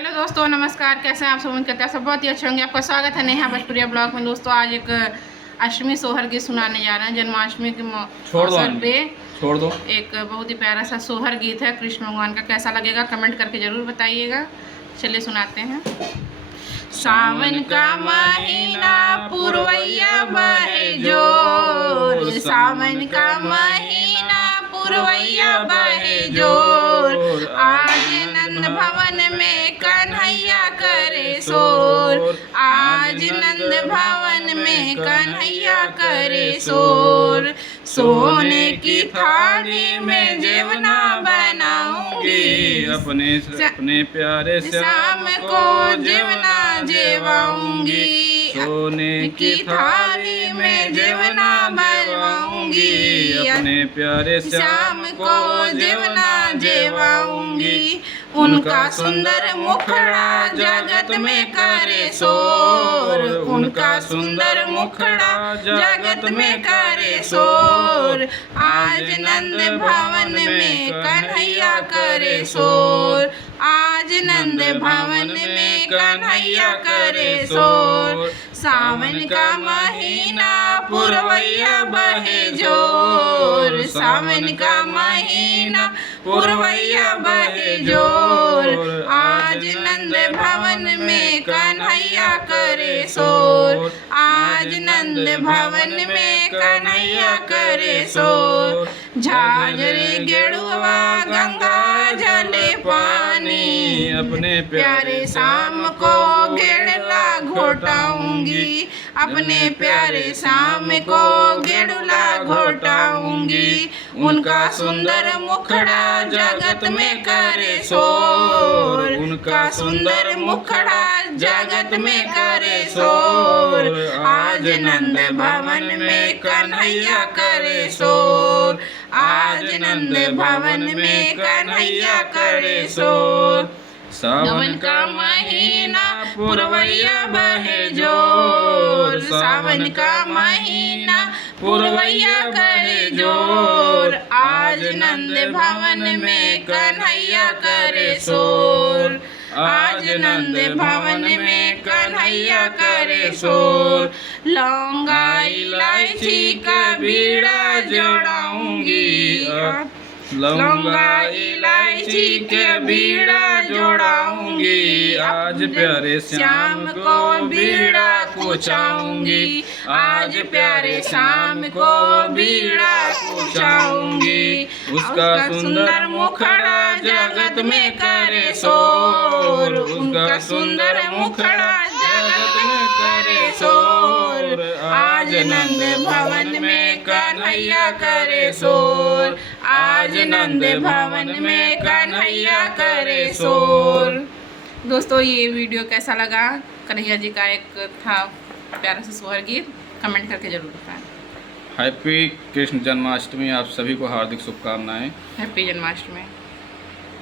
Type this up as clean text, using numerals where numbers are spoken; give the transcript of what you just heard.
Hello दोस्तों, नमस्कार। कैसे हैं आप सब? उम्मीद करते हैं सब बहुत ही अच्छे होंगे। आपका स्वागत है नेहा भोजपुरिया ब्लॉग में। दोस्तों आज एक अष्टमी सोहर गीत सुनाने जा रहे हैं। जन्माष्टमी के अवसर पे छोड़ दो एक बहुत ही प्यारा सा सोहर गीत है कृष्ण भगवान का। कैसा लगेगा कमेंट करके जरूर बताइएगा। चलिए सुनाते हैं। सावन का महीना पुरवैया बहे जोर, सावन का महीना पुरवैया बहे जोर। आज नंद भवन में कन्हैया करे शोर, आज नंद भवन में कन्हैया करे शोर। सोने की थाली में जेवना बनाऊंगी, अपने प्यारे शाम को जेवना जेवाऊंगी। सोने की थाली में जेवना बनवाऊंगी, अपने प्यारे शाम को जेवना जेवाऊंगी। उनका सुंदर मुखड़ा जगत में करे शोर, उनका सुंदर मुखड़ा जगत में करे शोर। आज नंद भवन में कन्हैया करे शोर, आज नंद भवन में कन्हैया करे शोर। सावन का महीना पुरवैया बहे जोर, सावन का महीना पुरवैया बहे जोर। आज नंद भवन में कन्हैया करे शोर, आज नंद भवन में कन्हैया करे शोर। झाझरे गेड़ुआ गंगा जले पानी, अपने प्यारे शाम को गेड़ला घोटाऊंगी, अपने प्यारे शाम को गेड़ुला घोटाऊंगी। उनका सुंदर मुखड़ा जगत में करे शोर, उनका सुंदर मुखड़ा जगत में करे शोर। आज नंद भवन में कन्हैया करे शोर, आज नंद भवन में कन्हैया करे शोर। सावन का महीना पुरवैया बहे जोर, सावन का महीना पुरवैया करे जोर। आज नंद भवन में कन्हैया करे शोर, आज नंद भवन में कन्हैया करे शोर। लौंगा इलायची का बीड़ा जोड़ाऊंगी, लौंगा इलायची के बीड़ा जोड़ाऊंगी। आज प्यारे श्याम को बीड़ा कुचाऊंगी, आज प्यारे श्याम को बीड़ा कुचाऊंगी। उसका सुंदर मुखड़ा जगत में करे शोर, उसका सुंदर मुखड़ा जगत में करे शोर। आज नंद भवन में कन्हैया करे शोर, आज नंद भवन में कन्हैया करे शोर। दोस्तों ये वीडियो कैसा लगा? कन्हैया जी का एक था प्यारा सा सोहर गीत, कमेंट करके जरूर बताएं। हैप्पी कृष्ण जन्माष्टमी। आप सभी को हार्दिक शुभकामनाएं। हैप्पी जन्माष्टमी।